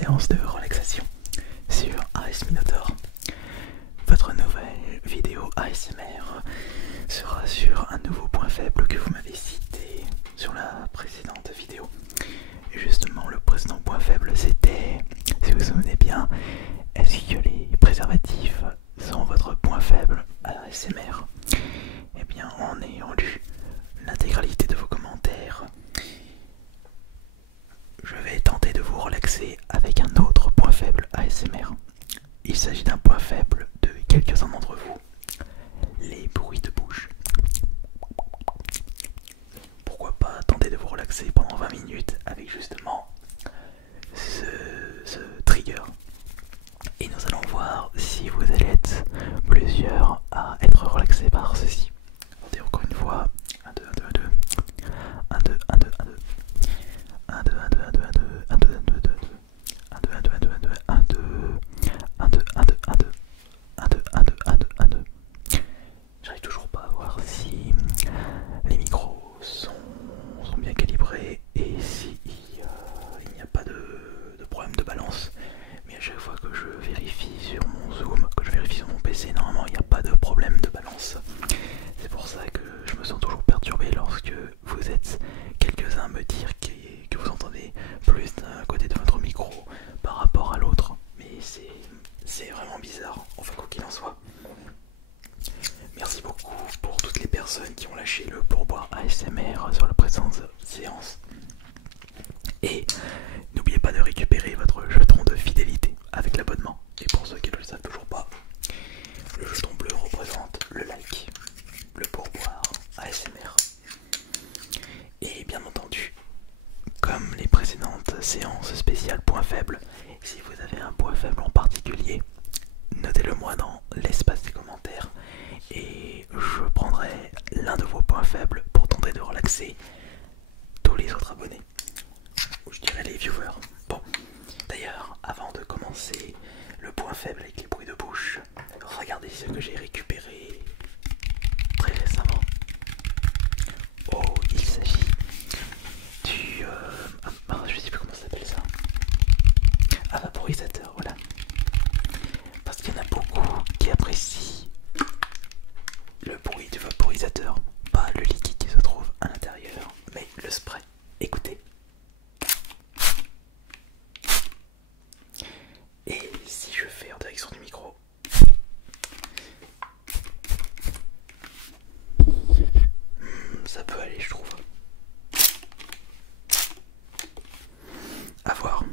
séance de relaxation sur AS Minotaur. Votre nouvelle vidéo ASMR sera sur un nouveau point faible que vous m'avez cité sur la précédente vidéo. Et justement, le précédent point faible c'était, si vous vous souvenez bien, est-ce que les préservatifs sont votre point faible à ASMR? Eh bien, en ayant lu l'intégralité de vos commentaires, je vais tenter de vous relaxer avec un autre point faible ASMR. Il s'agit d'un point faible de quelques-uns d'entre vous, les bruits de bouche. Pourquoi pas tenter de vous relaxer pendant 20 minutes avec justement ce trigger. Et nous allons voir si vous allez être plusieurs à être relaxés par ceci. Attendez encore une fois. 1, 2, 1, 2, 1, 2. 1, 2, 1, 2, 1, 2. 1, 2, 1, 2, 1, 2, 1, 2, 1, 2, 1, 2, 2. 1, 2, 1, 2, 1, 2, 1, 2, 1, 2. 1, 2, 1, 2, 1, 2. 1, 2, 1, 2, 1, 2, 1, 2. J'arrive toujours pas à voir si les micros sont bien calibrés et si il n'y a pas de problème de balance. Mais à chaque fois que je vérifie sur mon Zoom, que je vérifie sur mon PC, normalement il n'y a pas de problème de balance. C'est pour ça que je me sens toujours perturbé lorsque vous êtes quelques-uns à me dire que vous entendez plus d'un côté de votre micro par rapport à l'autre. Mais c'est vraiment bizarre, enfin quoi qu'il en soit. Merci beaucoup pour toutes les personnes qui ont lâché le pourboire ASMR sur la précédente séance. Et n'oubliez pas de récupérer votre jeton de fidélité avec l'abonnement. Et pour ceux qui ne le savent toujours pas, le jeton bleu représente le like, le pourboire ASMR. Et bien entendu, comme les précédentes séances spéciales points faibles, si vous avez un point faible en particulier, notez-le moi dans l'espace des commentaires et je prendrai l'un de vos points faibles pour tenter de relaxer tous les autres abonnés, ou je dirais les viewers. Bon, d'ailleurs, avant de commencer le point faible avec les bruits de bouche, regardez ce que j'ai récupéré très récemment. Oh, il s'agit du... je sais plus comment ça s'appelle ça. Un vaporisateur, voilà. Parce qu'il y en a beaucoup qui apprécient le bruit du vaporisateur, pas le liquide qui se trouve à l'intérieur, mais le spray. Écoutez. Et si je fais en direction du micro, ça peut aller, je trouve. À voir.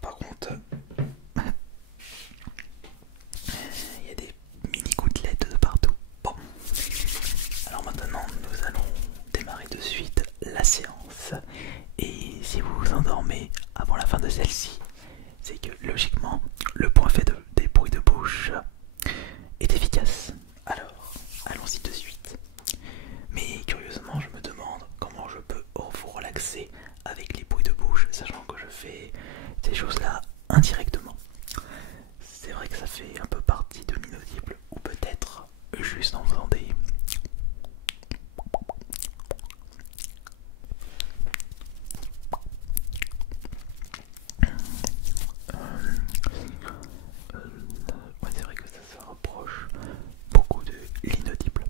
Par contre, il y a des mini gouttelettes de partout. Bon, alors maintenant nous allons démarrer de suite la séance. Et si vous vous endormez avant la fin de celle-ci, c'est que logiquement le point fait des bruits de bouche est efficace. Alors, allons-y de suite. Mais curieusement, je me demande comment je peux vous relaxer avec les bruits de bouche, sachant que je fais ces choses-là indirectement. C'est vrai que ça fait un peu partie de l'inaudible, ou peut-être juste en faisant des... Ouais, c'est vrai que ça se rapproche beaucoup de l'inaudible.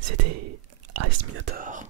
C'était Ice Minotaur.